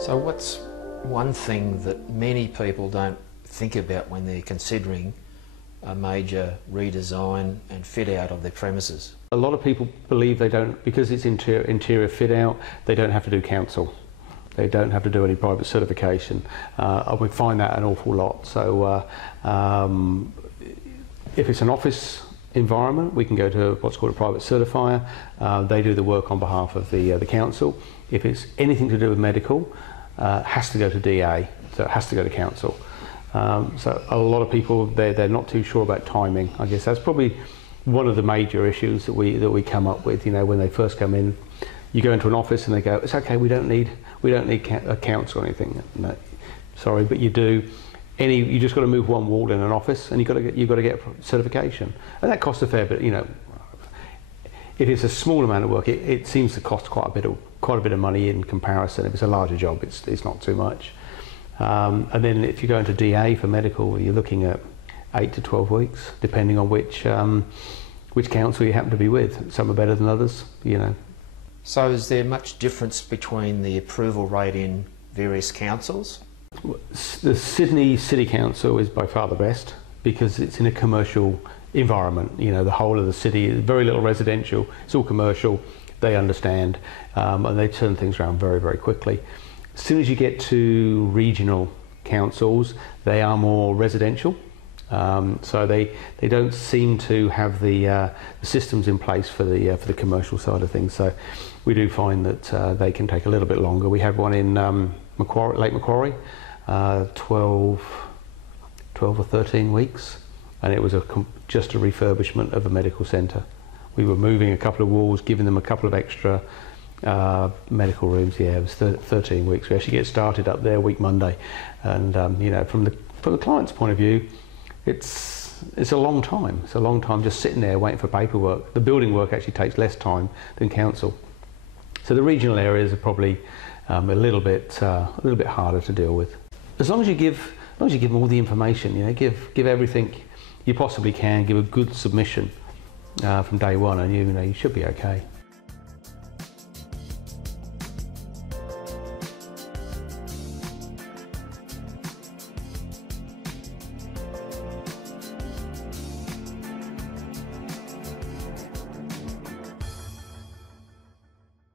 So what's one thing that many people don't think about when they're considering a major redesign and fit out of their premises? A lot of people believe they don't, because it's interior fit out, they don't have to do council. They don't have to do any private certification. We find that an awful lot. So if it's an office environment, we can go to what's called a private certifier. They do the work on behalf of the council. If it's anything to do with medical, it has to go to DA, so it has to go to council. So a lot of people, they're not too sure about timing. I guess that's probably one of the major issues that we come up with. You know, when they first come in, you go into an office and they go, "It's okay, we don't need accounts or anything." No, sorry, but you do. You just got to move one wall in an office, and you've got to get certification, and that costs a fair bit. You know, if it's a small amount of work, it seems to cost quite a bit of money in comparison. If it's a larger job, it's not too much. And then if you go into DA for medical, you're looking at 8 to 12 weeks, depending on which council you happen to be with. Some are better than others, you know. So is there much difference between the approval rate in various councils? The Sydney City Council is by far the best because it's in a commercial environment. You know, the whole of the city is very little residential. It's all commercial. They understand, and they turn things around very, very quickly. As soon as you get to regional councils, they are more residential. So they don't seem to have the systems in place for the commercial side of things. So we do find that they can take a little bit longer. We had one in Lake Macquarie, 12 or 13 weeks, and it was just a refurbishment of a medical centre. We were moving a couple of walls, giving them a couple of extra medical rooms. Yeah, it was 13 weeks. We actually get started up there week Monday, and you know, from the client's point of view, it's a long time. It's a long time just sitting there waiting for paperwork. The building work actually takes less time than council. So the regional areas are probably a little bit harder to deal with. As long as you give them all the information, you know, give everything you possibly can, give a good submission from day one, and you know you should be okay.